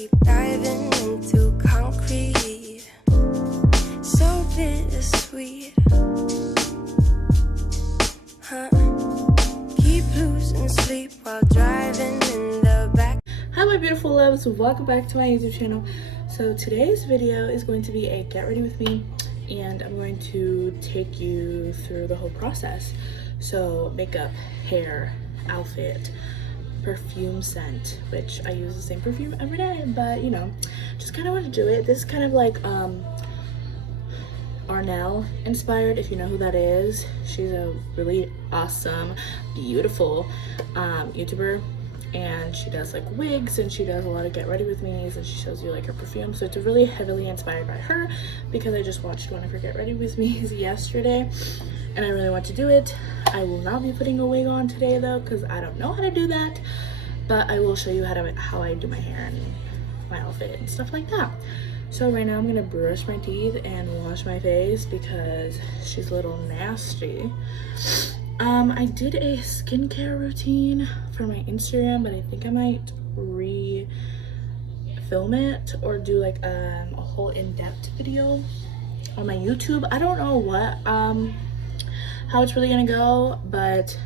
keep diving into concrete, so bittersweet, huh? Keep losing sleep while driving in the back. Hi my beautiful loves, welcome back to my YouTube channel. So today's video is going to be a get ready with me, and I'm going to take you through the whole process. So makeup, hair, outfit, perfume scent, which I use the same perfume every day, but you know, just kind of want to do it. This is kind of like Arnell inspired, if you know who that is. She's a really awesome, beautiful YouTuber, and she does like wigs, and she does a lot of get ready with me's, and she shows you like her perfume. So it's really heavily inspired by her, because I just watched one of her get ready with me's yesterday and I really want to do it. I will not be putting a wig on today though, because I don't know how to do that, but I will show you how I do my hair and my outfit and stuff like that. So right now I'm gonna brush my teeth and wash my face because she's a little nasty. I did a skincare routine for my Instagram, but I think I might re-film it or do like a whole in-depth video on my YouTube. I don't know what how it's really gonna go, but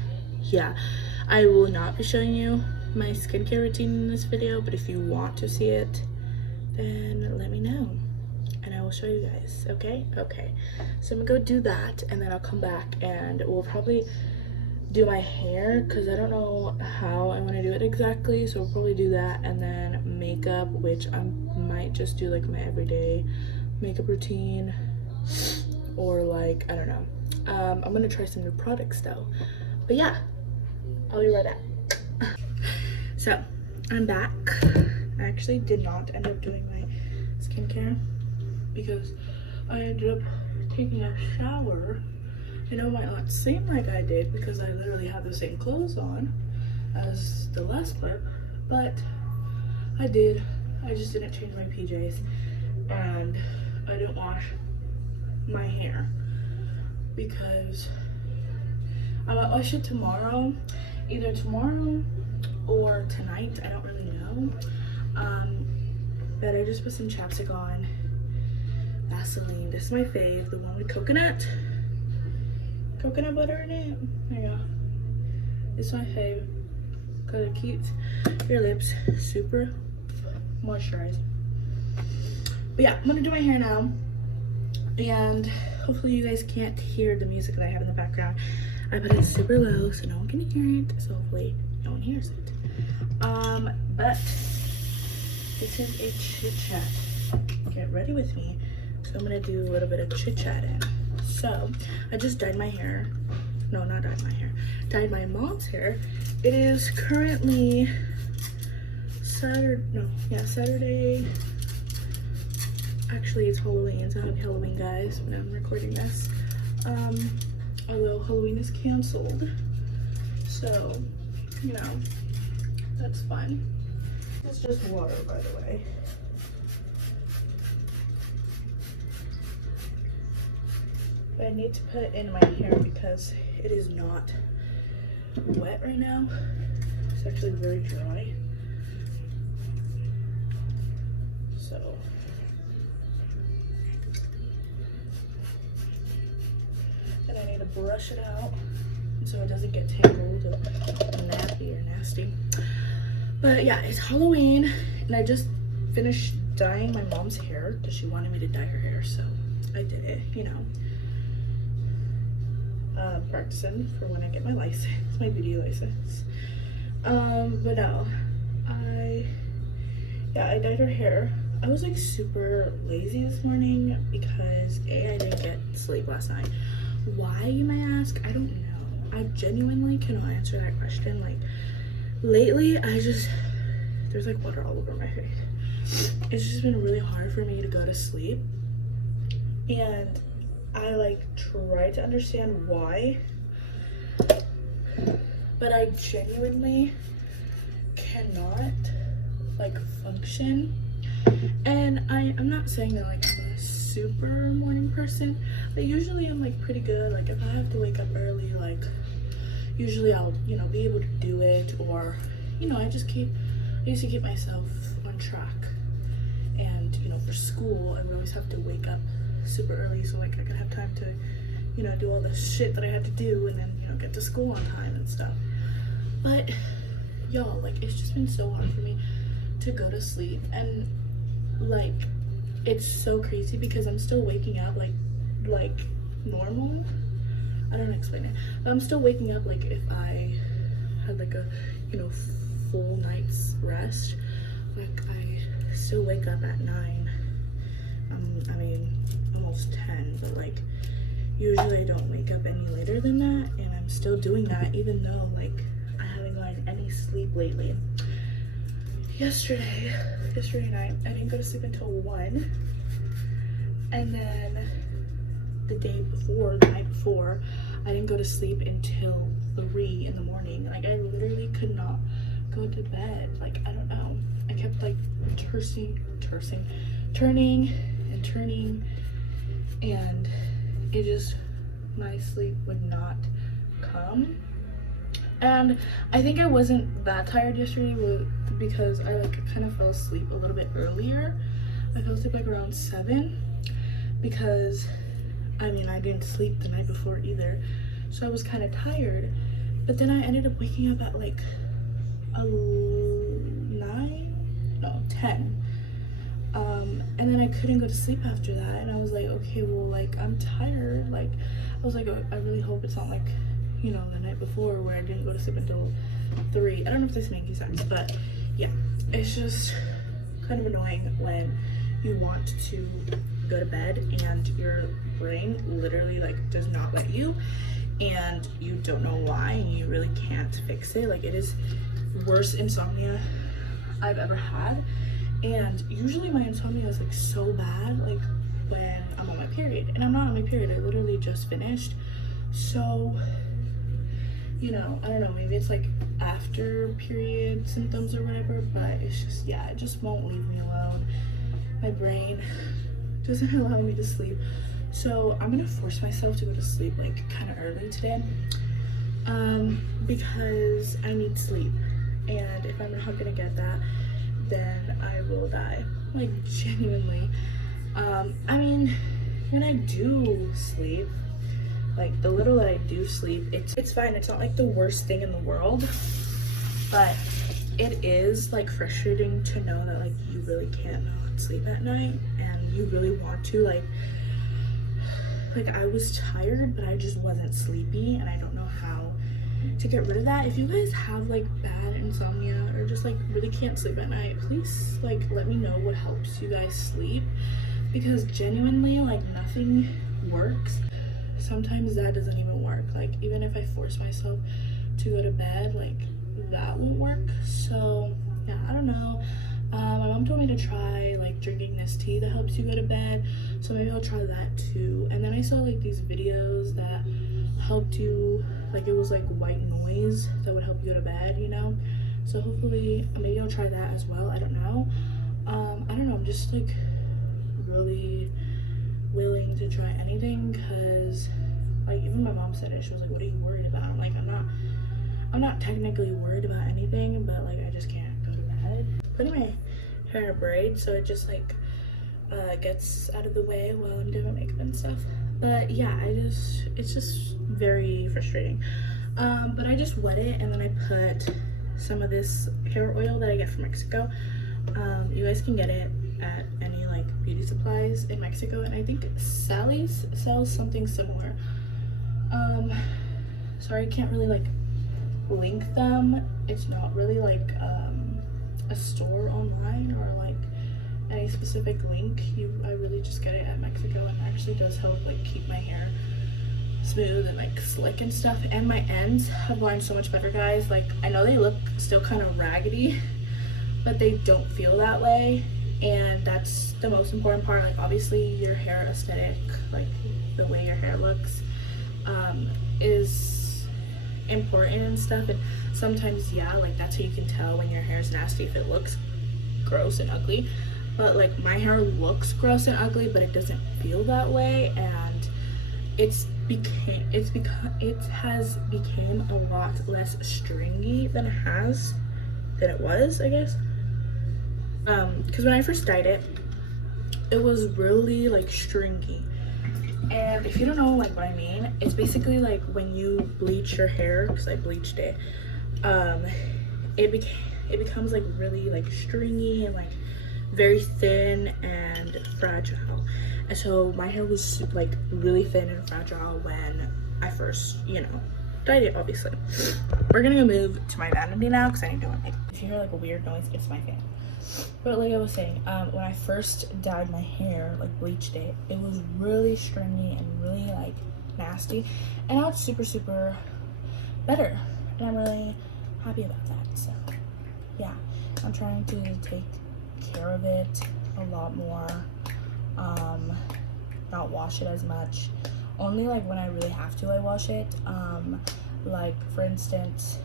yeah, I will not be showing you my skincare routine in this video, but if you want to see it, then let me know and I will show you guys. Okay, so I'm gonna go do that, and then I'll come back and we'll probably do my hair, because I don't know how I want to do it exactly, so we'll probably do that, and then makeup, which I might just do like my everyday makeup routine, or like, I don't know. I'm gonna try some new products though, but yeah, I'll be right back. So I'm back. I actually did not end up doing my skincare because I ended up taking a shower. I know it might not seem like I did because I literally have the same clothes on as the last clip, but I did. I just didn't change my PJs, and I didn't wash my hair because I might wash it tomorrow, either tomorrow or tonight, I don't really know. But I just put some chapstick on, Vaseline. This is my fave, the one with coconut butter in it. There you go. It's my fave because it keeps your lips super moisturized. But yeah, I'm gonna do my hair now, and hopefully you guys can't hear the music that I have in the background. I put it super low so no one can hear it, so hopefully no one hears it. But this is a chit chat. Get ready with me. So I'm gonna do a little bit of chit chatting. So I just dyed my hair. No, not dyed my hair. Dyed my mom's hair. It is currently Saturday. Actually, it's Halloween, so happy Halloween, guys, when I'm recording this. Although Halloween is canceled, so you know, that's fun. It's just water, by the way. But I need to put in my hair because it is not wet right now. It's actually very dry. So and I need to brush it out so it doesn't get tangled or nappy or nasty. But yeah, it's Halloween, and I just finished dyeing my mom's hair because she wanted me to dye her hair, so I did it, you know. Practicing for when I get my license, my beauty license. But no, I dyed her hair. I was like super lazy this morning because I didn't get sleep last night. Why, you may ask? I don't know. I genuinely cannot answer that question. Like lately, there's like water all over my face. It's just been really hard for me to go to sleep, and I like try to understand why, but I genuinely cannot like function. And I'm not saying that like I'm a super morning person, but usually I'm like pretty good. Like if I have to wake up early, like usually I'll, you know, be able to do it, or, you know, I used to keep myself on track you know, for school, and we always have to wake up super early so like I could have time to, you know, do all the shit that I had to do and then, you know, get to school on time and stuff. But y'all, like, it's just been so hard for me to go to sleep, and like it's so crazy because I'm still waking up like normal. I don't know how to explain it, but I'm still waking up like if I had like a, you know, full night's rest. Like I still wake up at 9. I mean almost 10, but like usually I don't wake up any later than that, and I'm still doing that even though like I haven't gotten any sleep lately. Yesterday night I didn't go to sleep until 1, and then the night before I didn't go to sleep until 3 in the morning. Like I literally could not go to bed. Like I don't know, I kept like turning and turning, and it just, my sleep would not come. And I think I wasn't that tired yesterday because I like kind of fell asleep a little bit earlier. I fell asleep like around 7 because I mean I didn't sleep the night before either, so I was kind of tired. But then I ended up waking up at like 10, and then I couldn't go to sleep after that, and I was like, okay, well, like I'm tired. Like I was like, I really hope it's not like, you know, the night before where I didn't go to sleep until 3. I don't know if this makes any sense, but yeah, it's just kind of annoying when you want to go to bed and your brain literally like does not let you, and you don't know why, and you really can't fix it. Like it is worst insomnia I've ever had, and usually my insomnia is like so bad like when I'm on my period, and I'm not on my period. I literally just finished, so you know, I don't know, maybe it's like after period symptoms or whatever, but it's just, yeah, it just won't leave me alone. My brain doesn't allow me to sleep, so I'm gonna force myself to go to sleep like kind of early today, because I need sleep, and if I'm not gonna get that, then I will die, like genuinely. I mean, when I do sleep, like the little that I do sleep, it's fine. It's not like the worst thing in the world, but it is like frustrating to know that like you really can't sleep at night, and you really want to, like I was tired but I just wasn't sleepy, and I don't know how to get rid of that. If you guys have like bad insomnia or just like really can't sleep at night, please like let me know what helps you guys sleep, because genuinely like nothing works. Sometimes that doesn't even work. Like even if I force myself to go to bed, like that won't work. So yeah, I don't know. My mom told me to try like drinking this tea that helps you go to bed, so maybe I'll try that too. And then I saw like these videos that helped you, like it was like white noise that would help you go to bed, you know. So hopefully maybe I'll try that as well. I don't know. I'm just like really willing to try anything, because like even my mom said it. She was like, what are you worried about? I'm like, I'm not technically worried about anything, but like I just can't go to bed. Putting my hair in a braid so it just like gets out of the way while I'm doing makeup and stuff. But yeah, it's just very frustrating. But I just wet it, and then I put some of this hair oil that I get from Mexico. You guys can get it at any like beauty supplies in Mexico, and I think Sally's sells something similar. Sorry, I can't really like link them. It's not really like a store online or like any specific link. I really just get it at Mexico, and it actually does help like keep my hair smooth and like slick and stuff. And my ends have gotten so much better, guys. Like I know they look still kind of raggedy, but they don't feel that way, and that's the most important part. Like obviously your hair aesthetic, like the way your hair looks, is important and stuff, and sometimes yeah, like that's how you can tell when your hair is nasty, if it looks gross and ugly. But like my hair looks gross and ugly, but it doesn't feel that way, and it has become a lot less stringy than it was, I guess. Because when I first dyed it, it was really like stringy. And if you don't know like what I mean, it's basically like when you bleach your hair, because I bleached it, it becomes like really like stringy and like very thin and fragile. And so my hair was like really thin and fragile when I first, you know, dyed it. Obviously we're gonna go move to my vanity now because I need to do my makeup. If you hear like a weird noise, it's my fan. But like I was saying, when I first dyed my hair, like bleached it, it was really stringy and really like nasty, and now it's super better, and I'm really happy about that. So yeah, I'm trying to take care of it a lot more, not wash it as much. Only like when I really have to I wash it. Like for instance,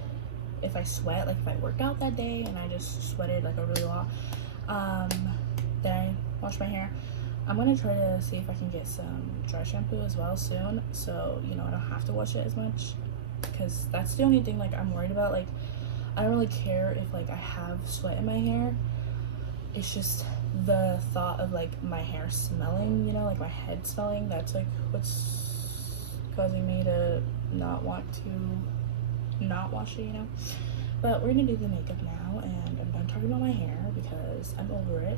if I sweat, like if I work out that day and I just sweated like a really lot, then I wash my hair. I'm gonna try to see if I can get some dry shampoo as well soon, so you know I don't have to wash it as much, because that's the only thing like I'm worried about. Like I don't really care if like I have sweat in my hair, it's just the thought of like my hair smelling, you know, like my head smelling. That's like what's causing me to not want to not wash it, you know. But we're gonna do the makeup now, and I'm done talking about my hair because I'm over it.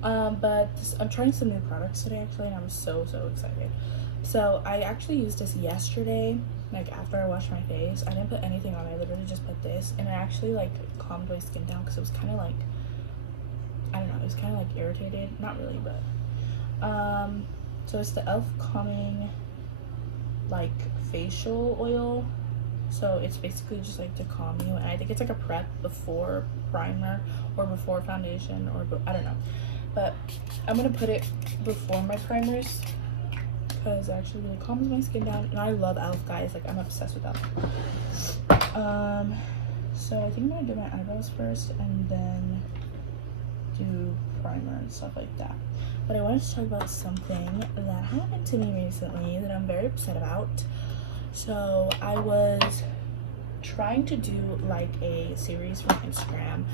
But I'm trying some new products today actually, and I'm so excited. So I actually used this yesterday, like after I washed my face. I didn't put anything on, I literally just put this, and it actually like calmed my skin down, because it was kind of like, I don't know, it was kind of like irritated, not really, but so it's the e.l.f. calming like facial oil. So it's basically just like to calm you, and I think it's like a prep before primer or before foundation, or I don't know, but I'm gonna put it before my primers because it actually really calms my skin down. And I love e.l.f. guys, like I'm obsessed with e.l.f. So I think I'm gonna do my eyebrows first and then do primer and stuff like that. But I wanted to talk about something that happened to me recently that I'm very upset about. So I was trying to do like a series from Instagram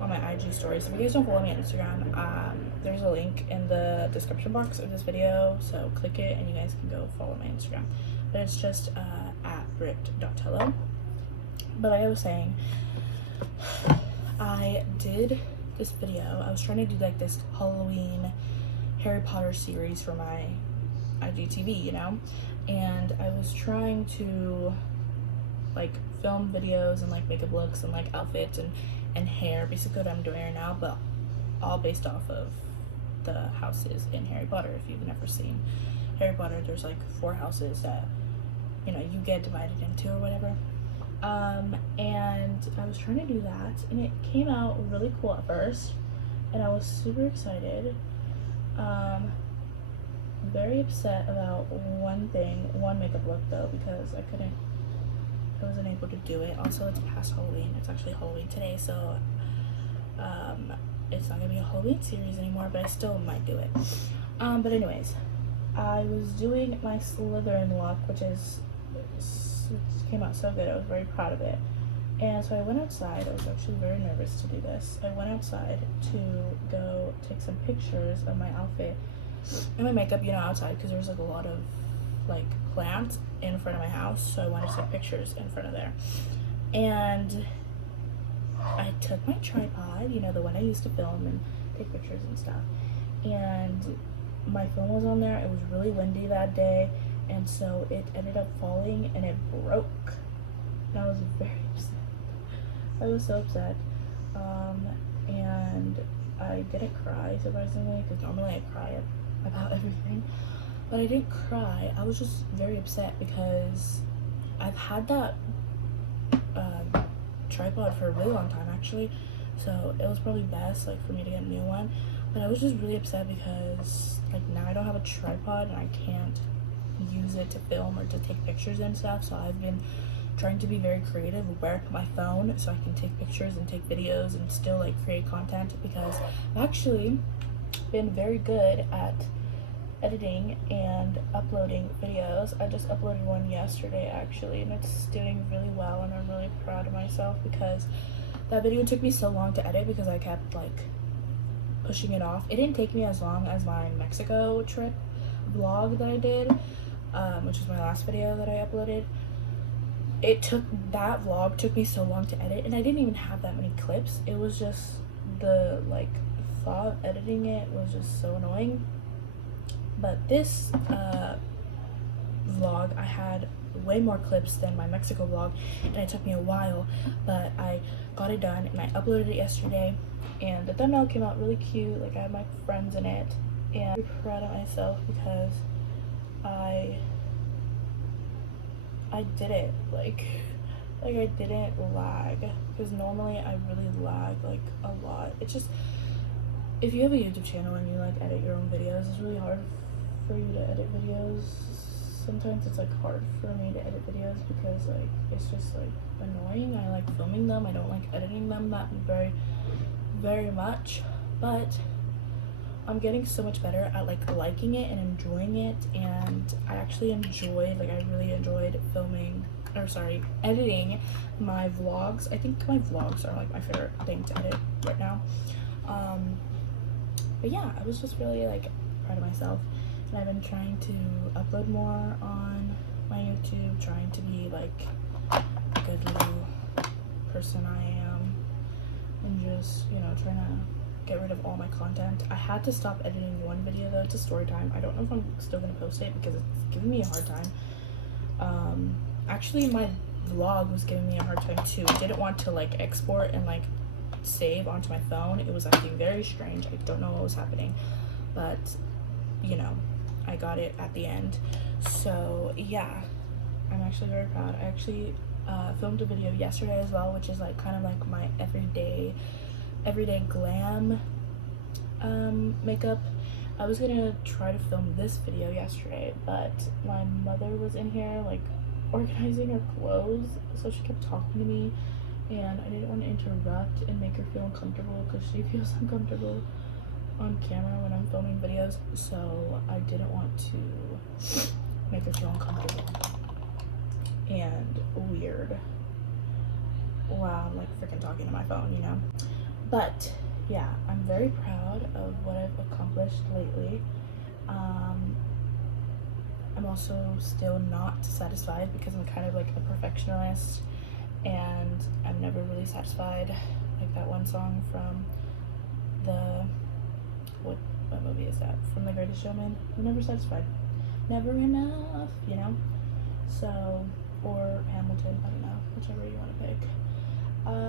on my IG stories. So if you guys don't follow me on Instagram, there's a link in the description box of this video, so click it and you guys can go follow my Instagram. But it's just at ripped.tello. But like I was saying, I did this video. I was trying to do like this Halloween Harry Potter series for my IGTV, you know, and I was trying to like film videos and like makeup looks and like outfits and hair, basically what I'm doing right now, but all based off of the houses in Harry Potter. If you've never seen Harry Potter, there's like 4 houses that, you know, you get divided into or whatever. And I was trying to do that, and it came out really cool at first, and I was super excited. Very upset about one makeup look though, because I wasn't able to do it. Also, it's past Halloween. It's actually Halloween today, so it's not gonna be a Halloween series anymore, but I still might do it. But anyways, I was doing my Slytherin look, which came out so good. I was very proud of it. And so I went outside. I was actually very nervous to do this. I went outside to go take some pictures of my outfit and my makeup, you know, outside, because there was like a lot of like plants in front of my house, so I wanted to take pictures in front of there. And I took my tripod, you know, the one I used to film and take pictures and stuff, and my phone was on there. It was really windy that day, and so it ended up falling and it broke, and I was very upset. I was so upset. And I didn't cry, surprisingly, because normally I cry about everything, but I didn't cry. I was just very upset because I've had that tripod for a really long time actually, so it was probably best like for me to get a new one. But I was just really upset because like now I don't have a tripod and I can't use it to film or to take pictures and stuff. So I've been trying to be very creative with where I put my phone so I can take pictures and take videos and still like create content, because I've actually been very good at editing and uploading videos. I just uploaded one yesterday actually, and it's doing really well, and I'm really proud of myself because that video took me so long to edit because I kept like pushing it off. It didn't take me as long as my Mexico trip vlog that I did, which is my last video that I uploaded. That vlog took me so long to edit, and I didn't even have that many clips. It was just the like thought of editing it was just so annoying. But this vlog, I had way more clips than my Mexico vlog, and it took me a while, but I got it done and I uploaded it yesterday, and the thumbnail came out really cute. Like, I had my friends in it, and I'm proud of myself because I did it. Like I didn't lag, because normally I really lag like a lot. It's just, if you have a YouTube channel and you like edit your own videos, it's really hard for you to edit videos. Sometimes it's like hard for me to edit videos because like it's just like annoying. I like filming them, I don't like editing them that very much, but I'm getting so much better at like liking it and enjoying it, and I actually enjoyed, like I really enjoyed editing my vlogs. I think my vlogs are like my favorite thing to edit right now. But yeah, I was just really like proud of myself, and I've been trying to upload more on my YouTube, trying to be like a good little person I am, and just, you know, trying to get rid of all my content. I had to stop editing one video though. It's a story time. I don't know if I'm still gonna post it because it's giving me a hard time. Actually, my vlog was giving me a hard time too. I didn't want to like export and like save onto my phone. It was acting very strange. I don't know what was happening, but you know, I got it at the end. So yeah, I'm actually very proud. I actually filmed a video yesterday as well, which is like kind of like my everyday glam makeup. I was gonna try to film this video yesterday, but my mother was in here like organizing her clothes, so she kept talking to me, and I didn't want to interrupt and make her feel uncomfortable because she feels uncomfortable on camera when I'm filming videos, so I didn't want to make her feel uncomfortable and weird while I'm like freaking talking to my phone, you know. But yeah, I'm very proud of what I've accomplished lately. I'm also still not satisfied because I'm kind of like a perfectionist, and I'm never really satisfied. Like that one song from what movie is that? From The Greatest Showman. I'm never satisfied. Never enough, you know? So, or Hamilton, I don't know, whichever you want to pick.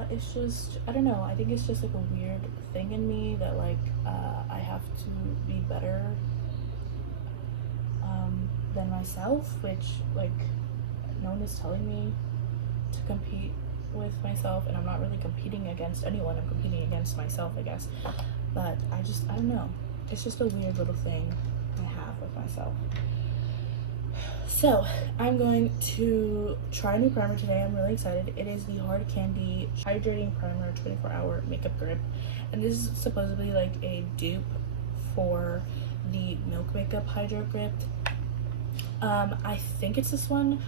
It's just, I don't know, I think it's just like a weird thing in me that like I have to be better than myself, which like no one is telling me to compete with myself, and I'm not really competing against anyone, I'm competing against myself, I guess. But I don't know, it's just a weird little thing I have with myself. So I'm going to try a new primer today. I'm really excited. It is the Hard Candy Hydrating Primer 24-Hour Makeup Grip, and this is supposedly like a dupe for the Milk Makeup Hydro Grip. I think it's this one.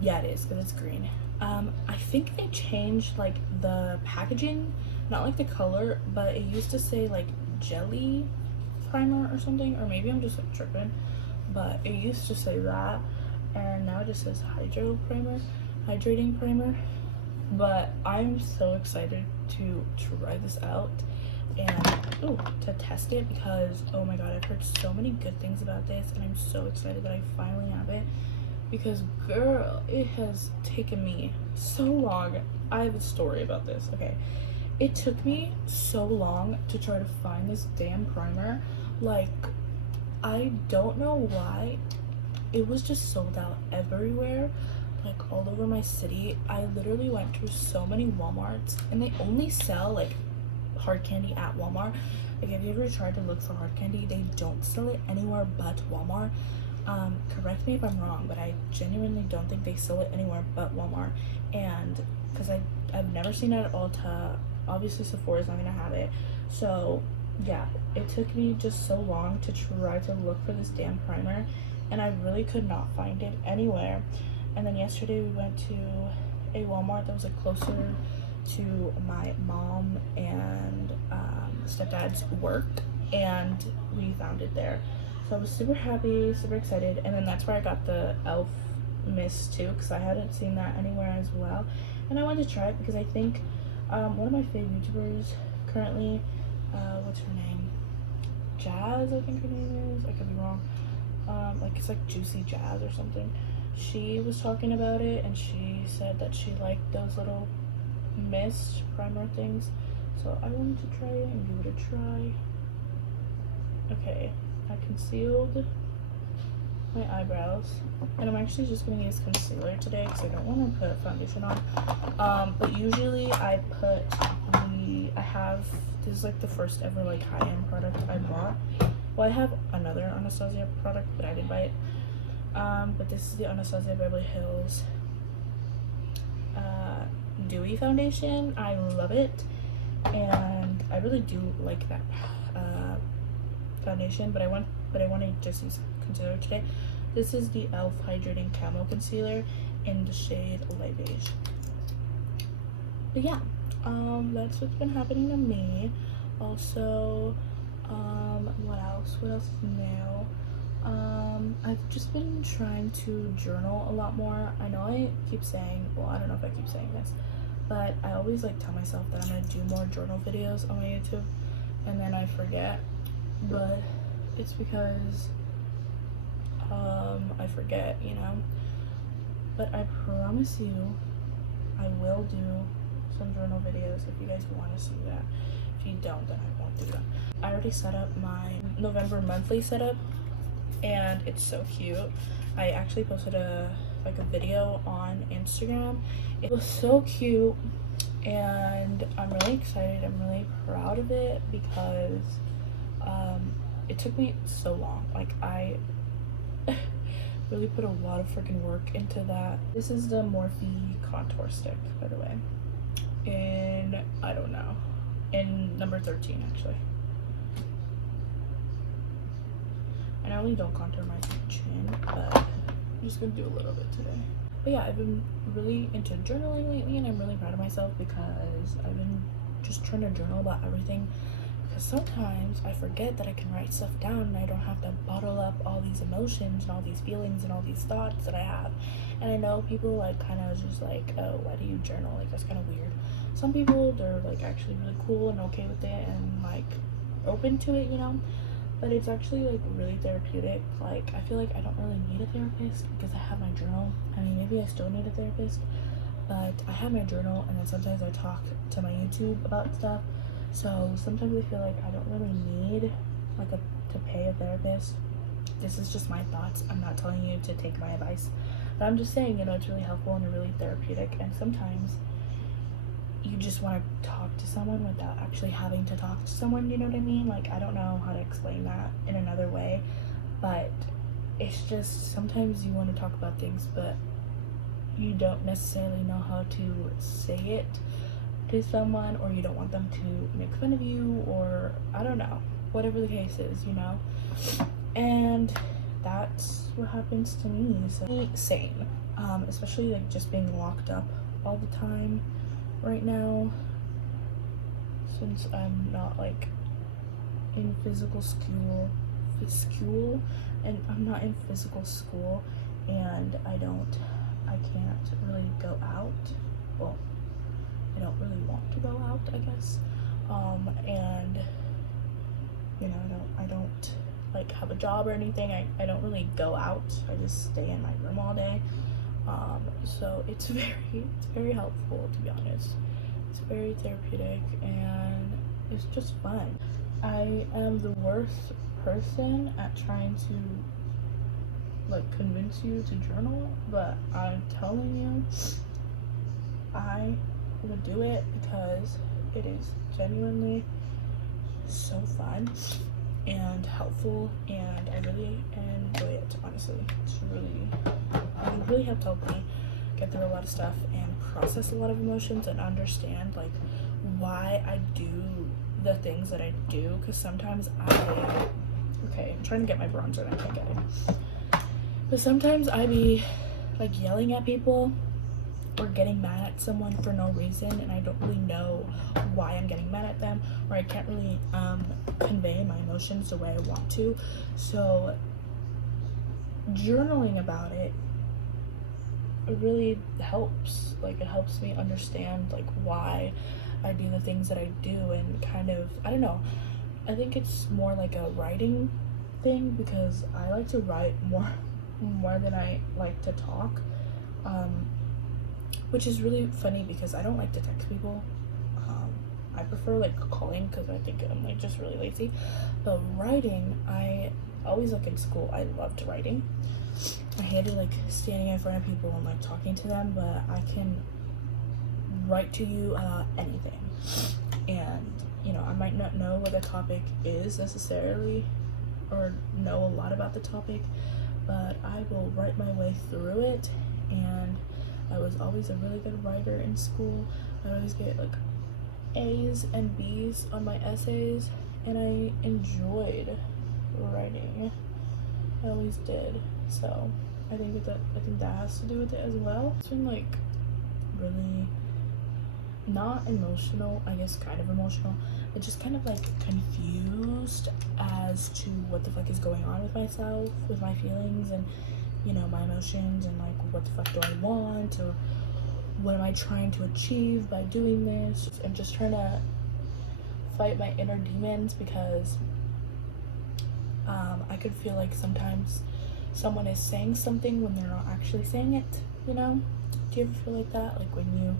Yeah, it is, because it's green. I think they changed like the packaging, not like the color, but it used to say like jelly primer or something, or maybe I'm just like tripping, but it used to say that, and now it just says hydrating primer. But I'm so excited to try this out and to test it, because oh my god, I've heard so many good things about this, and I'm so excited that I finally have it, because girl, it has taken me so long. I have a story about this. Okay, it took me so long to try to find this damn primer. Like, I don't know why. It was just sold out everywhere, like all over my city. I literally went through so many Walmarts, and they only sell like hard candy at Walmart. Like, if you ever tried to look for hard candy, they don't sell it anywhere but Walmart. Correct me if I'm wrong, but I genuinely don't think they sell it anywhere but Walmart. And because I've never seen it at Ulta, obviously Sephora's not gonna have it. So yeah, it took me just so long to try to look for this damn primer, and I really could not find it anywhere. And then yesterday we went to a Walmart that was like closer to my mom and stepdad's work, and we found it there. So I was super happy, super excited, and then that's where I got the elf mist too, because I hadn't seen that anywhere as well, and I wanted to try it because I think one of my favorite YouTubers currently, what's her name? Jazz, I think her name is. I could be wrong. Like it's like Juicy Jazz or something. She was talking about it, and she said that she liked those little mist primer things. So I wanted to try it and give it a try. Okay, I concealed my eyebrows, and I'm actually just gonna use concealer today because I don't want to put foundation on. But usually I put this is like the first ever like high-end product I bought. Well, I have another Anastasia product, but I didn't buy it. But this is the Anastasia Beverly Hills Dewy Foundation. I love it, and I really do like that foundation. But I want to just use concealer today. This is the e.l.f. Hydrating Camo Concealer in the shade Light Beige. But yeah, that's what's been happening to me. Also, what else is new? I've just been trying to journal a lot more. I know I keep saying, well, I don't know if I keep saying this, but I always like tell myself that I'm gonna do more journal videos on my YouTube, and then I forget. But it's because I forget, you know. But I promise you I will do some journal videos if you guys want to see that. If you don't, then I won't do them. I already set up my November monthly setup, and it's so cute. I actually posted a video on Instagram. It was so cute, and I'm really excited. I'm really proud of it because it took me so long. Like, I really put a lot of freaking work into that. This is the Morphe contour stick, by the way, in, I don't know, in number 13 actually. I normally don't contour my chin, but I'm just gonna do a little bit today. But yeah, I've been really into journaling lately, and I'm really proud of myself because I've been just trying to journal about everything. Because sometimes I forget that I can write stuff down, and I don't have to bottle up all these emotions and all these feelings and all these thoughts that I have. And I know people like kind of just like, oh, why do you journal? Like, that's kind of weird. Some people, they're like actually really cool and okay with it and like open to it, you know. But it's actually like really therapeutic. Like, I feel like I don't really need a therapist because I have my journal. I mean, maybe I still need a therapist, but I have my journal, and then sometimes I talk to my YouTube about stuff. So sometimes I feel like I don't really need like to pay a therapist. This is just my thoughts. I'm not telling you to take my advice, but I'm just saying, you know, it's really helpful and really therapeutic. And sometimes you just want to talk to someone without actually having to talk to someone, you know what I mean? Like, I don't know how to explain that in another way, but it's just sometimes you want to talk about things, but you don't necessarily know how to say it to someone, or you don't want them to make fun of you, or I don't know, whatever the case is, you know. And that's what happens to me. So same, especially like just being locked up all the time right now, since I'm not like in physical school, and I'm not in physical school, and I can't really go out. Well, I don't really want to go out, I guess. And you know, I don't like have a job or anything. I don't really go out. I just stay in my room all day. So it's very helpful, to be honest. It's very therapeutic, and it's just fun. I am the worst person at trying to like convince you to journal, but I'm telling you, I would do it because it is genuinely so fun and helpful, and I really enjoy it, honestly. It's really helped me get through a lot of stuff and process a lot of emotions and understand like why I do the things that I do, because sometimes I'm trying to get my bronzer and I can't get it, but sometimes I be like yelling at people or getting mad at someone for no reason, and I don't really know why I'm getting mad at them, or I can't really convey my emotions the way I want to. So journaling about it really helps. Like, it helps me understand like why I do the things that I do, and kind of, I don't know, I think it's more like a writing thing, because I like to write more than I like to talk, which is really funny because I don't like to text people. I prefer like calling because I think I'm like just really lazy. But writing, I always, like in school, I loved writing. I hated like standing in front of people and like talking to them, but I can write to you about anything. And you know, I might not know what the topic is necessarily, or know a lot about the topic, but I will write my way through it. And I was always a really good writer in school. I always get like A's and B's on my essays, and I enjoyed writing. I always did. So I think that has to do with it as well. It's been like really not emotional, I guess kind of emotional, but just kind of like confused as to what the fuck is going on with myself, with my feelings, and you know, my emotions, and like what the fuck do I want, or what am I trying to achieve by doing this. I'm just trying to fight my inner demons, because I could feel like sometimes someone is saying something when they're not actually saying it, you know? Do you ever feel like that? Like when you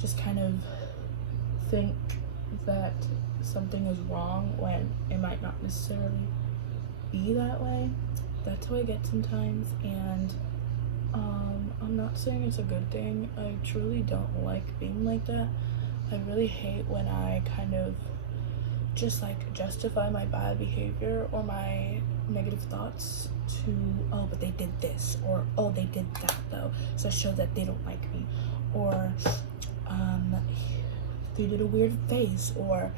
just kind of think that something is wrong when it might not necessarily be that way. That's how I get sometimes, and I'm not saying it's a good thing. I truly don't like being like that. I really hate when I kind of just like justify my bad behavior or my negative thoughts to, oh, but they did this, or oh, they did that though, so show that they don't like me, or they did a weird face, or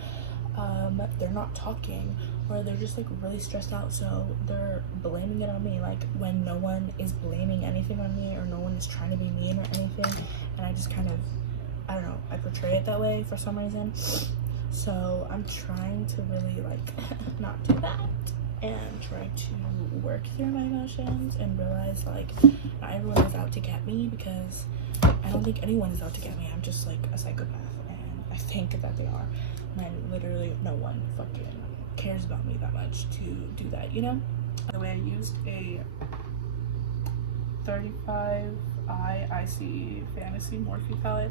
they're not talking, or they're just like really stressed out, so they're blaming it on me, like when no one is blaming anything on me, or no one is trying to be mean or anything. And I just kind of, I don't know, I portray it that way for some reason. So I'm trying to really like not do that, and try to work through my emotions and realize like not everyone is out to get me, because I don't think anyone is out to get me. I'm just like a psychopath, and I think that they are, and literally no one fucking cares about me that much to do that, you know? By the way, I used a 35i Icy Fantasy Morphe palette.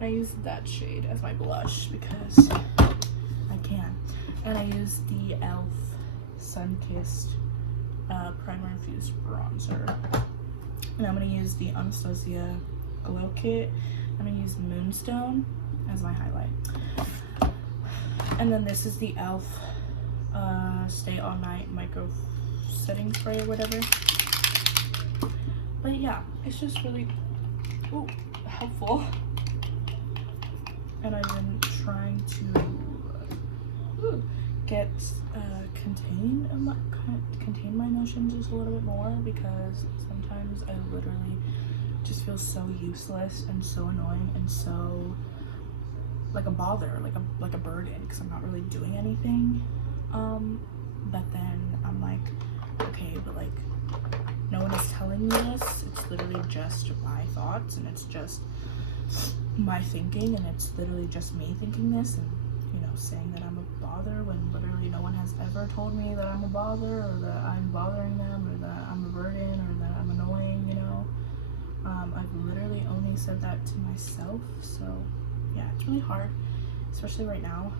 I used that shade as my blush because I can. And I used the e.l.f. Sun-Kissed Primer Infused Bronzer. And I'm going to use the Anastasia Glow Kit. I'm going to use Moonstone as my highlight. And then this is the e.l.f. Stay All Night Micro Setting Spray or whatever. But yeah, it's just really helpful. And I've been trying to contain my emotions just a little bit more, because sometimes I literally just feel so useless and so annoying and so like a bother, like a burden, because I'm not really doing anything. But then I'm like, okay, but like no one is telling me this. It's literally just my thoughts, and it's just my thinking, and it's literally just me thinking this, and you know, saying that I'm a bother when literally no one has ever told me that I'm a bother, or that I'm bothering them, or that I'm a burden, or that I'm annoying, you know. I've literally only said that to myself. So yeah, it's really hard, especially right now,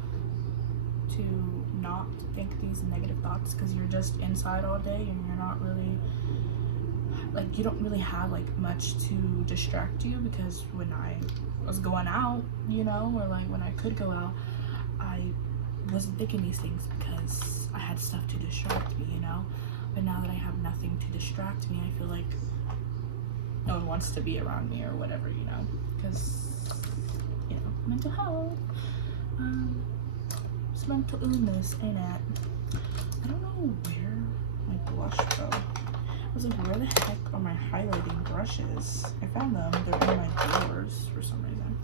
to not think these negative thoughts, because you're just inside all day, and you're not really like, you don't really have like much to distract you, because when I was going out, you know, or like when I could go out, I wasn't thinking these things because I had stuff to distract me, you know. But now that I have nothing to distract me, I feel like no one wants to be around me or whatever, you know, because, you know, mental health, it's mental illness, ain't it? I don't know where my blush go. I was like, where the heck are my highlighting brushes? I found them. They're in my drawers for some reason.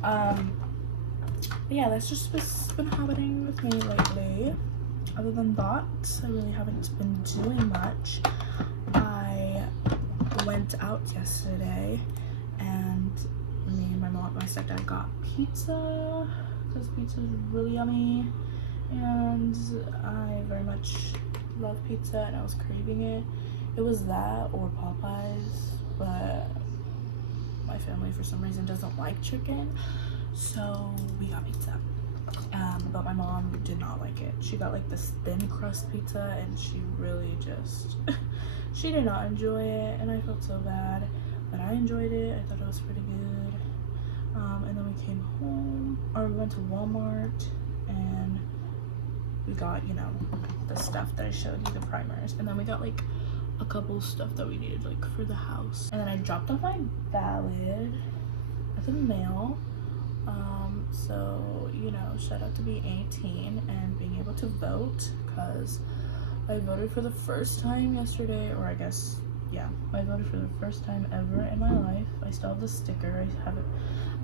But yeah, that's just what's been happening with me lately. Other than that, I really haven't been doing much. I went out yesterday and me and my mom, my stepdad got pizza because pizza is really yummy and I very much love pizza and I was craving it. It was that or Popeyes, but my family for some reason doesn't like chicken, so we got pizza. But my mom did not like it. She got like this thin crust pizza and she really just she did not enjoy it and I felt so bad, but I enjoyed it. I thought it was pretty good. And then we came home, or we went to Walmart and we got, you know, the stuff that I showed you, the primers, and then we got like a couple stuff that we needed like for the house. And then I dropped off my ballot at the mail. So, you know, shout out to being 18 and being able to vote, because I voted for the first time yesterday, or I guess, yeah, I voted for the first time ever in my life. I still have the sticker. I haven't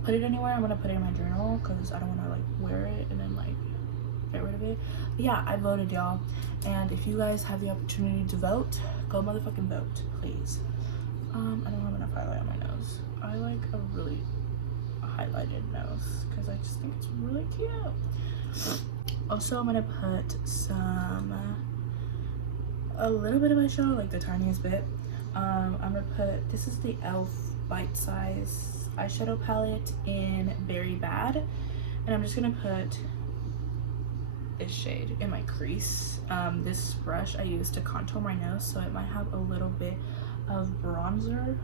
put it anywhere. I'm gonna put it in my journal because I don't want to like wear it and then like get rid of it. But yeah, I voted, y'all, and if you guys have the opportunity to vote, go motherfucking vote, please. I don't have enough highlight on my nose. I like a really highlighted nose because I just think it's really cute. Also, I'm gonna put a little bit of eyeshadow, like the tiniest bit. I'm gonna put, this is the e.l.f. Bite Size eyeshadow palette in Berry Bad, and I'm just gonna put this shade in my crease. This brush I use to contour my nose, so it might have a little bit of bronzer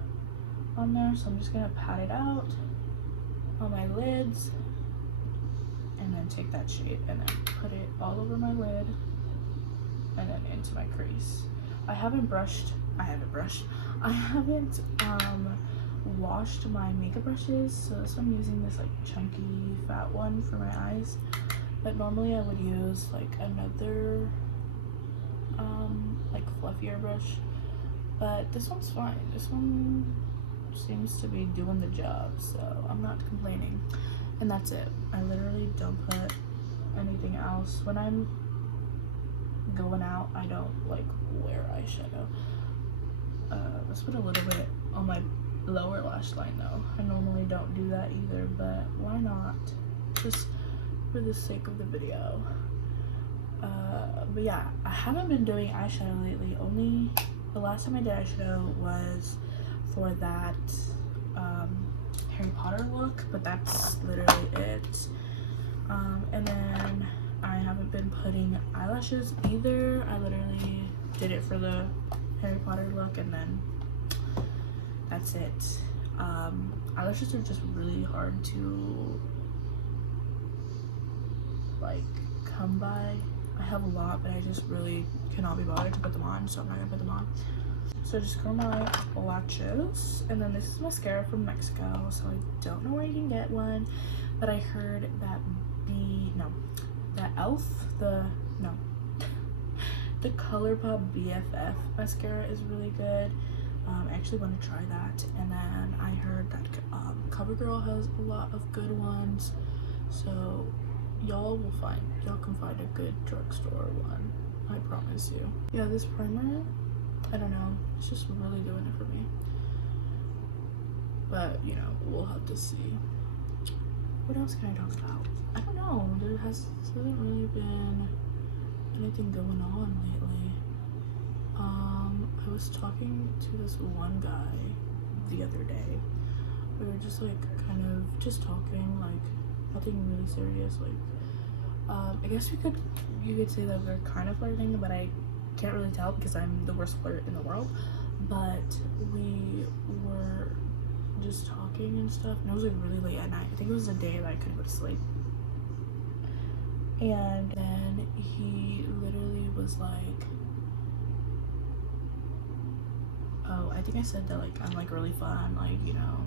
on there, so I'm just gonna pat it out on my lids and then take that shade and then put it all over my lid and then into my crease. I haven't washed my makeup brushes, so I'm using this like chunky fat one for my eyes, but normally I would use like another like fluffier brush, but this one's fine. This one seems to be doing the job, so I'm not complaining. And that's it. I literally don't put anything else. When I'm going out, I don't like wear eyeshadow. Let's put a little bit on my lower lash line though. I normally don't do that either, but why not? Just for the sake of the video. But yeah, I haven't been doing eyeshadow lately. Only the last time I did eyeshadow was for that Harry Potter look, but that's literally it. And then I haven't been putting eyelashes either. I literally did it for the Harry Potter look and then that's it. Eyelashes are just really hard to like come by. I have a lot, but I just really cannot be bothered to put them on, so I'm not gonna put them on. So just curl my lashes, and then this is mascara from Mexico, so I don't know where you can get one, but I heard that that e.l.f. the ColourPop BFF mascara is really good. I actually want to try that. And then I heard that CoverGirl has a lot of good ones, so y'all can find a good drugstore one, I promise you. Yeah, this primer, I don't know, it's just really doing it for me, but you know, we'll have to see. What else can I talk about? I don't know, there hasn't really been anything going on lately. I was talking to this one guy the other day. We were just like kind of just talking, like nothing really serious. Like I guess you could say that we're kind of flirting, but I can't really tell because I'm the worst flirt in the world. But we were just talking and stuff, and it was like really late at night. I think it was a day that I couldn't go to sleep. And then he literally was like, oh, I think I said that like I'm like really fun, like, you know,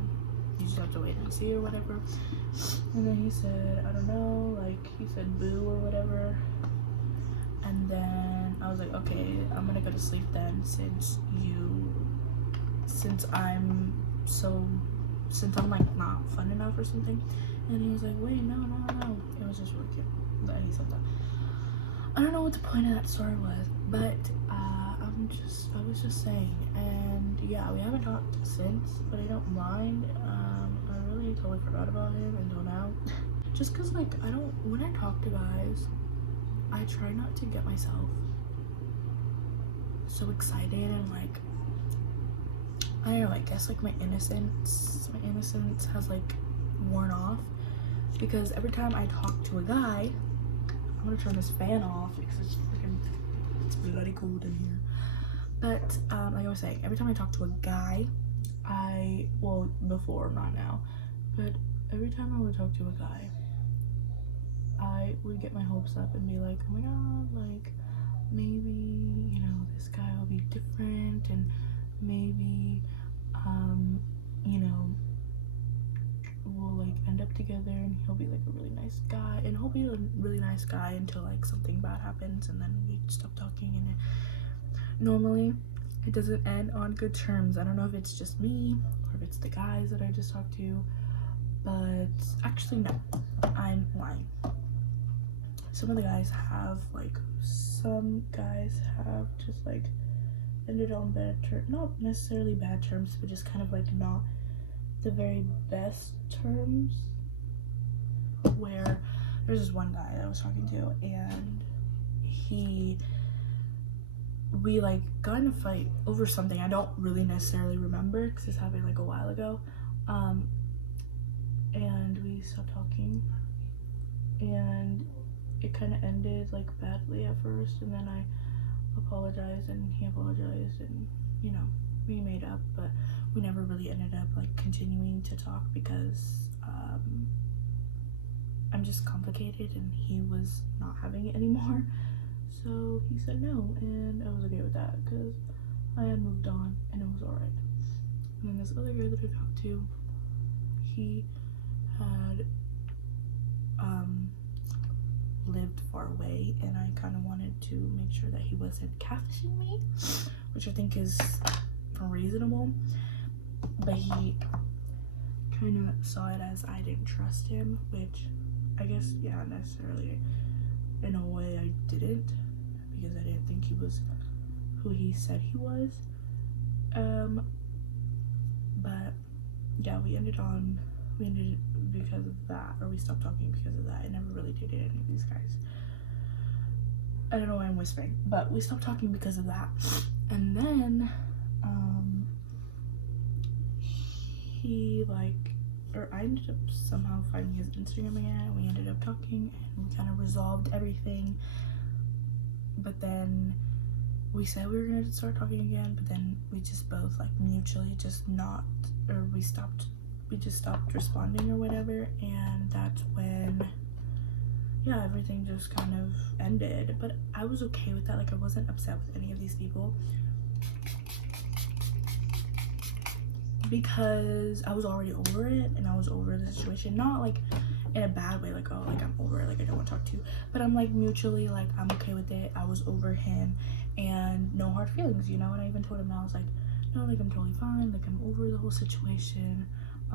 you just have to wait and see or whatever. And then he said, I don't know, like he said boo or whatever. And then I was like, okay, I'm gonna go to sleep then, since I'm like not fun enough or something. And he was like, wait, no. It was just really cute that he said that. I don't know what the point of that story was, but I was just saying. And yeah, we haven't talked since, but I don't mind. I really totally forgot about him until now. Just cause like when I talk to guys, I try not to get myself so excited and like, I don't know, I guess like my innocence has like worn off, because every time I talk to a guy, I'm gonna turn this fan off because it's bloody cold in here. But like I was saying, every time I talk to a guy, before, not now, but every time I would talk to a guy, I would get my hopes up and be like, oh my god, like maybe, you know, this guy will be different, and maybe you know, we'll like end up together and he'll be like a really nice guy, and he'll be a really nice guy until like something bad happens and then we stop talking, and normally it doesn't end on good terms. I don't know if it's just me or if it's the guys that I just talked to, but actually no, I'm lying. Some guys have just like ended on bad terms, not necessarily bad terms, but just kind of like not the very best terms. Where there's this one guy that I was talking to, and we like got in a fight over something I don't really necessarily remember because this happened like a while ago, and we stopped talking, and it kind of ended like badly at first, and then I apologized and he apologized, and you know, we made up, but we never really ended up like continuing to talk because I'm just complicated and he was not having it anymore. So he said no, and I was okay with that because I had moved on and it was alright. And then this other guy that I talked to, he had lived far away, and I kind of wanted to make sure that he wasn't catfishing me, which I think is reasonable, but he kind of saw it as I didn't trust him, which I guess, yeah, necessarily in a way I didn't, because I didn't think he was who he said he was. But yeah, we ended because of that, or we stopped talking because of that. I never really dated any of these guys. I don't know why I'm whispering, but we stopped talking because of that. And then I ended up somehow finding his Instagram again, and we ended up talking, and we kind of resolved everything. But then we said we were gonna start talking again, but then we just both like mutually we just stopped responding or whatever, and that's when, yeah, everything just kind of ended. But I was okay with that. Like, I wasn't upset with any of these people because I was already over it, and I was over the situation. Not like in a bad way, like, oh, like I'm over it, like I don't want to talk to you, but I'm like mutually, like, I'm okay with it. I was over him, and no hard feelings, you know. And I even told him, I was like, no, like I'm totally fine, like I'm over the whole situation.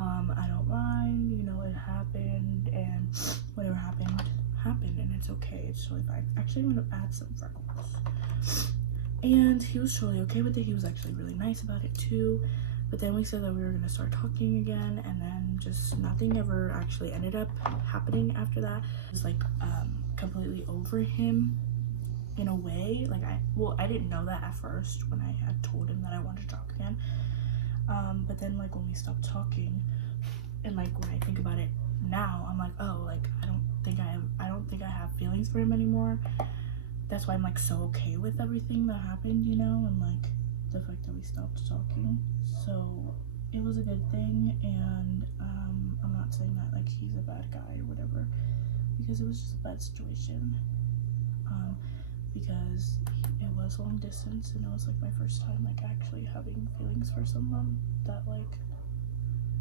I don't mind, you know, it happened, and whatever happened, and it's okay, it's totally fine. Actually, I'm gonna add some freckles. And he was totally okay with it. He was actually really nice about it too. But then we said that we were gonna start talking again, and then just nothing ever actually ended up happening after that. I was like completely over him in a way. Like, I didn't know that at first when I had told him that I wanted to talk again. But then like when we stopped talking, and like when I think about it now, I'm like, oh, like I don't think I have feelings for him anymore. That's why I'm like so okay with everything that happened, you know, and like the fact that we stopped talking. So it was a good thing, and I'm not saying that like he's a bad guy or whatever, because it was just a bad situation. Because it was long distance, and it was like my first time like actually having feelings for someone that like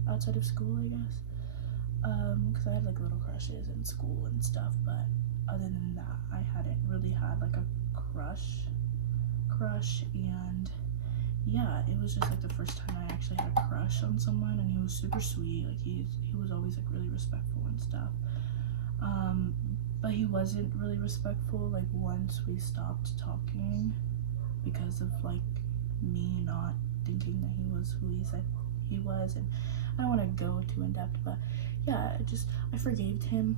outside of school, I guess. Because I had like little crushes in school and stuff, but other than that, I hadn't really had like a crush, and yeah, it was just like the first time I actually had a crush on someone, and he was super sweet. Like he was always like really respectful and stuff. But he wasn't really respectful like once we stopped talking because of like me not thinking that he was who he said he was. And I don't want to go too in depth, but yeah, I forgave him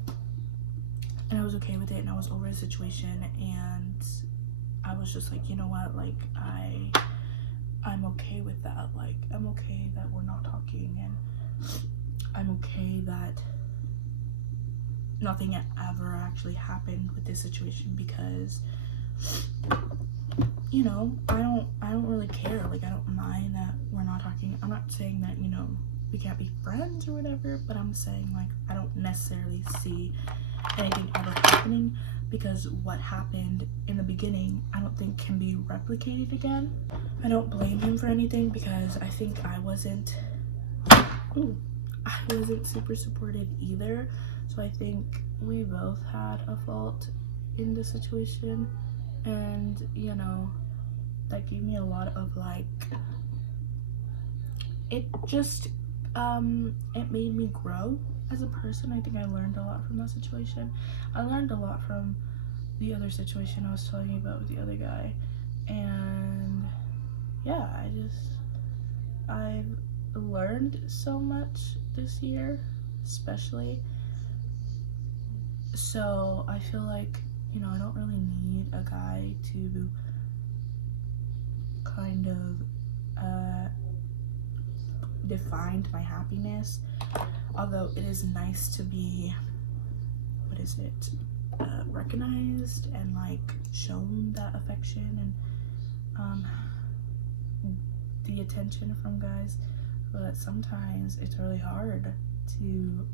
and I was okay with it, and I was over the situation, and I was just like, you know what, like I'm okay with that. Like I'm okay that we're not talking, and I'm okay that nothing ever actually happened with this situation, because you know, I don't really care. Like I don't mind that we're not talking. I'm not saying that, you know, we can't be friends or whatever, but I'm saying like I don't necessarily see anything ever happening, because what happened in the beginning I don't think can be replicated again. I don't blame him for anything, because I think I wasn't super supportive either. So I think we both had a fault in the situation, and you know, that gave me a lot of like, it just it made me grow as a person. I think I learned a lot from that situation. I learned a lot from the other situation I was telling you about with the other guy, and yeah, I've learned so much this year, especially. So I feel like, you know, I don't really need a guy to kind of define my happiness, although it is nice to be, recognized and like shown that affection and the attention from guys, but sometimes it's really hard to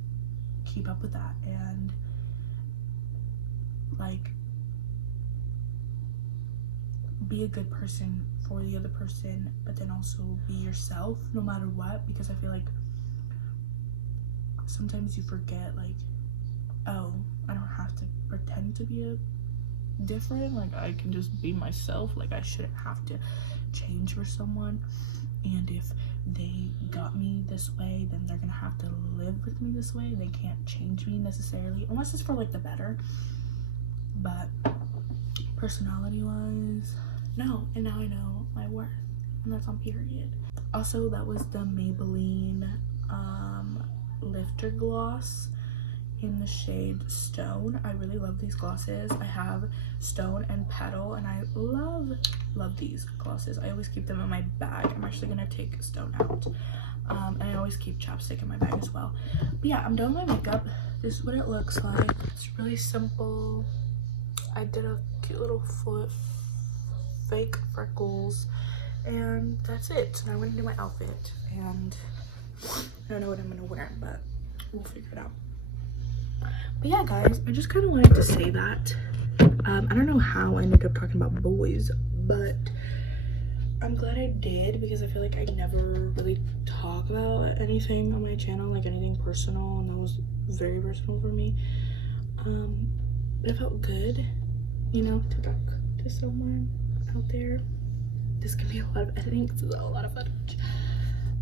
keep up with that and like be a good person for the other person, but then also be yourself no matter what, because I feel like sometimes you forget like, oh, I don't have to pretend to be different, like I can just be myself. Like I shouldn't have to change for someone, and if they got me this way, then they're gonna have to live with me this way. They can't change me necessarily, unless it's for like the better. But personality wise, no. And now I know my worth, and that's on period. Also, that was the Maybelline lifter gloss in the shade Stone. I really love these glosses. I have Stone and Petal, and I love these glosses. I always keep them in my bag. I'm actually gonna take Stone out, and I always keep chapstick in my bag as well. But yeah, I'm done with my makeup. This is what it looks like. It's really simple. I did a cute little fake freckles, and that's it. So now I'm gonna do my outfit, and I don't know what I'm gonna wear, but we'll figure it out. But yeah, guys, I just kind of wanted to say that. I don't know how I ended up talking about boys, but I'm glad I did, because I feel like I never really talk about anything on my channel, like anything personal, and that was very personal for me. But it felt good, you know, to talk to someone out there. This can be a lot of editing because it's a lot of footage.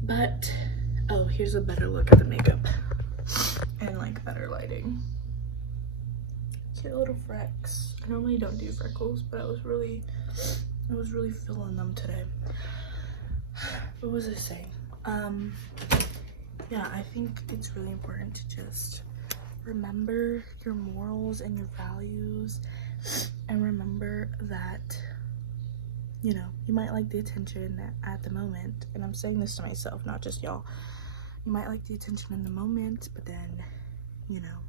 But oh, here's a better look at the makeup and like better lighting. Cute little frecks. I normally don't do freckles, but I was really feeling them today. What was I saying? Yeah, I think it's really important to just remember your morals and your values, and remember that, you know, you might like the attention at the moment, and I'm saying this to myself, not just y'all. You might like the attention in the moment, but then, you know,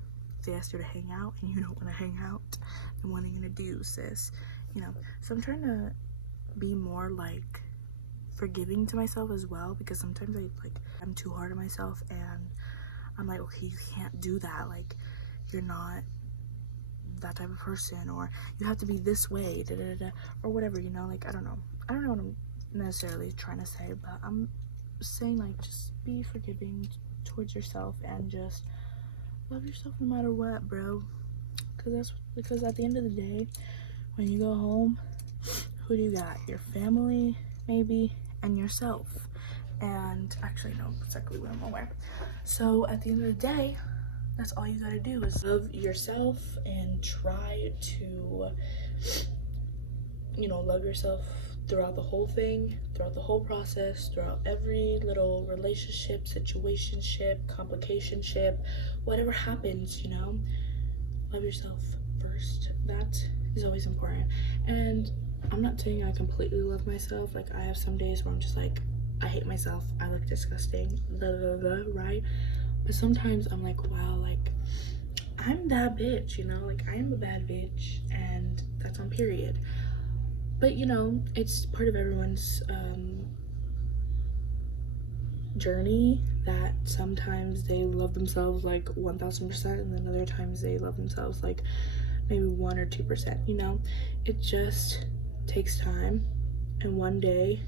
if they ask you to hang out and you don't want to hang out, then what are you gonna do, sis? You know, so I'm trying to be more like forgiving to myself as well, because sometimes I'm too hard on myself, and I'm like, okay, you can't do that, like you're not that type of person, or you have to be this way, or whatever, you know. Like I don't know what I'm necessarily trying to say, but I'm saying like just be forgiving towards yourself and just love yourself no matter what, bro. because at the end of the day, when you go home, who do you got? Your family, maybe, and yourself. And actually, no, exactly what I'm aware. So at the end of the day, that's all you gotta do is love yourself and try to, you know, love yourself throughout the whole thing, throughout the whole process, throughout every little relationship, situationship, complicationship, whatever happens, you know, love yourself first. That is always important. And I'm not saying I completely love myself. Like, I have some days where I'm just like, I hate myself, I look disgusting, blah, blah, blah, right? But sometimes I'm like, wow, like, I'm that bitch, you know? Like, I am a bad bitch, and that's on period. But, you know, it's part of everyone's journey, that sometimes they love themselves like 1000%, and then other times they love themselves like maybe 1 or 2%, you know? It just takes time, and one day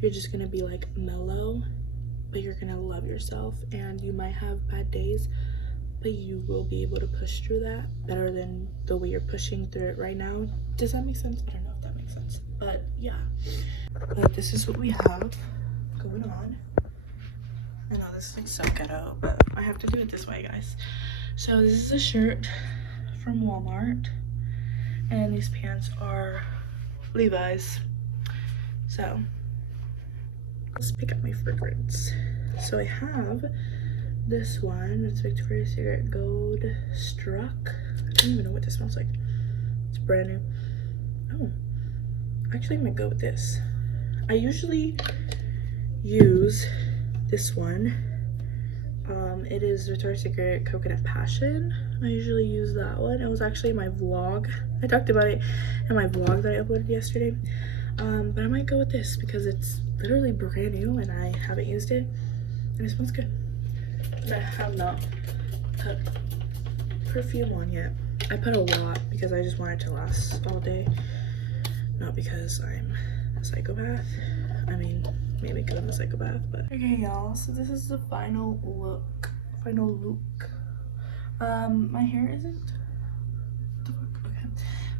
you're just gonna be like mellow, but you're gonna love yourself. And you might have bad days, but you will be able to push through that better than the way you're pushing through it right now. Does that make sense? I don't know if that makes sense, but yeah. But this is what we have going on. I know this is so ghetto, but I have to do it this way, guys. So this is a shirt from Walmart, and these pants are Levi's. So let's pick up my fragrance. So I have this one. It's Victoria's Secret Gold Struck. I don't even know what this smells like. It's brand new. Oh, actually I'm gonna go with this. I usually use this one. It is Victoria's Secret Coconut Passion. I usually use that one. It was actually my vlog. I talked about it in my vlog that I uploaded yesterday. But I might go with this because it's literally brand new and I haven't used it, and it smells good. But I have not put perfume on yet. I put a lot because I just want it to last all day, not because I'm a psychopath. I mean, maybe because I'm a psychopath, but okay, y'all, so this is the final look. My hair isn't, okay,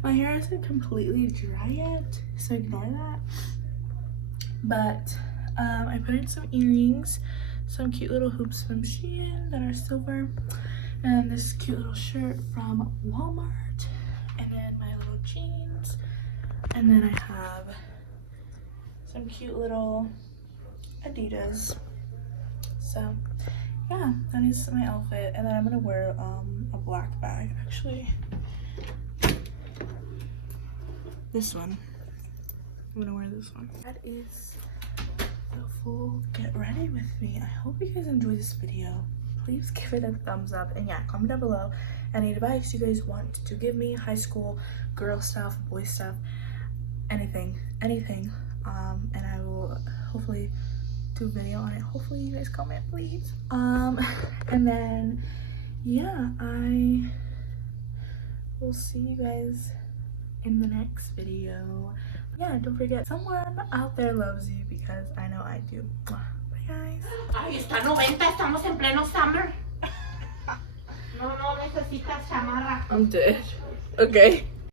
my hair isn't completely dry yet, so ignore that. But I put in some earrings, some cute little hoops from Shein that are silver, and this cute little shirt from Walmart, and then my little jeans, and then I have some cute little Adidas. So yeah, that is my outfit. And then I'm gonna wear a black bag, actually, this one. I'm gonna wear this one. That is the full get ready with me. I hope you guys enjoyed this video. Please give it a thumbs up, and yeah, comment down below any advice you guys want to give me. High school, girl stuff, boy stuff, anything. And I will hopefully do a video on it. Hopefully you guys comment, please. And then yeah, I will see you guys in the next video. Yeah, don't forget, someone out there loves you, because I know I do. Bye, guys. Ay, está 90, estamos en pleno summer. No necesitas chamarra. I'm dead. Okay.